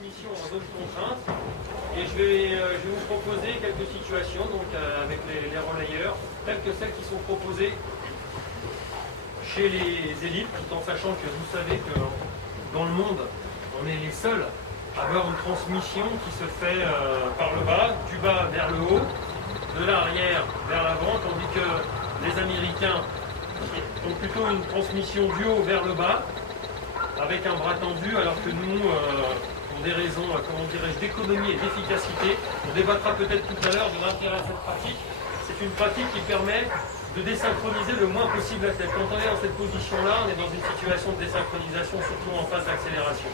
transmission en zone contrainte. Et je vais vous proposer quelques situations donc, avec les relayeurs, telles que celles qui sont proposées chez les élites, tout en sachant que vous savez que dans le monde, on est les seuls à avoir une transmission qui se fait par le bas, du bas vers le haut, de l'arrière vers l'avant, tandis que les Américains ont plutôt une transmission du haut vers le bas, avec un bras tendu, alors que nous, pour des raisons, comment dirais-je, d'économie et d'efficacité, on débattra peut-être tout à l'heure de l'intérêt de cette pratique. C'est une pratique qui permet de désynchroniser le moins possible la tête. Quand on est dans cette position-là, on est dans une situation de désynchronisation, surtout en phase d'accélération.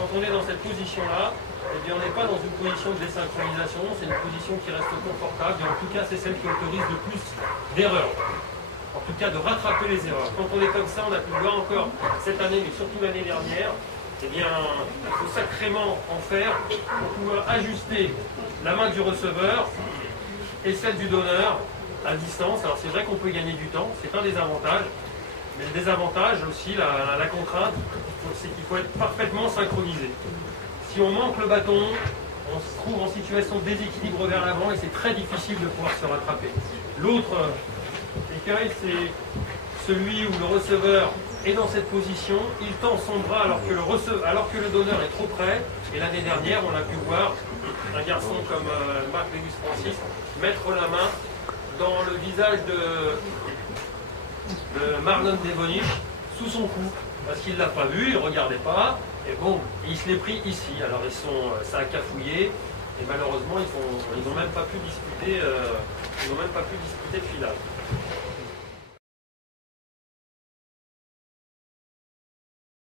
Quand on est dans cette position-là, eh bien, on n'est pas dans une position de désynchronisation, c'est une position qui reste confortable, et en tout cas, c'est celle qui autorise le plus d'erreurs. En tout cas, de rattraper les erreurs. Quand on est comme ça, on a pu le voir encore cette année, mais surtout l'année dernière, eh bien, il faut sacrément en faire pour pouvoir ajuster la main du receveur et celle du donneur à distance. Alors c'est vrai qu'on peut gagner du temps, c'est un des avantages, mais le désavantage aussi, la contrainte, c'est qu'il faut être parfaitement synchronisé. Si on manque le bâton, on se trouve en situation de déséquilibre vers l'avant et c'est très difficile de pouvoir se rattraper. L'autre écueil, c'est celui où le receveur est dans cette position, il tend son bras alors que le donneur est trop près. Et l'année dernière, on a pu voir un garçon comme Marc Légus-Francis mettre la main dans le visage de Marlon Devonish sous son cou, parce qu'il ne l'a pas vu, il ne regardait pas, et bon, il se l'est pris ici. Alors ça a cafouillé, et malheureusement, ils n'ont même pas pu disputer de finale.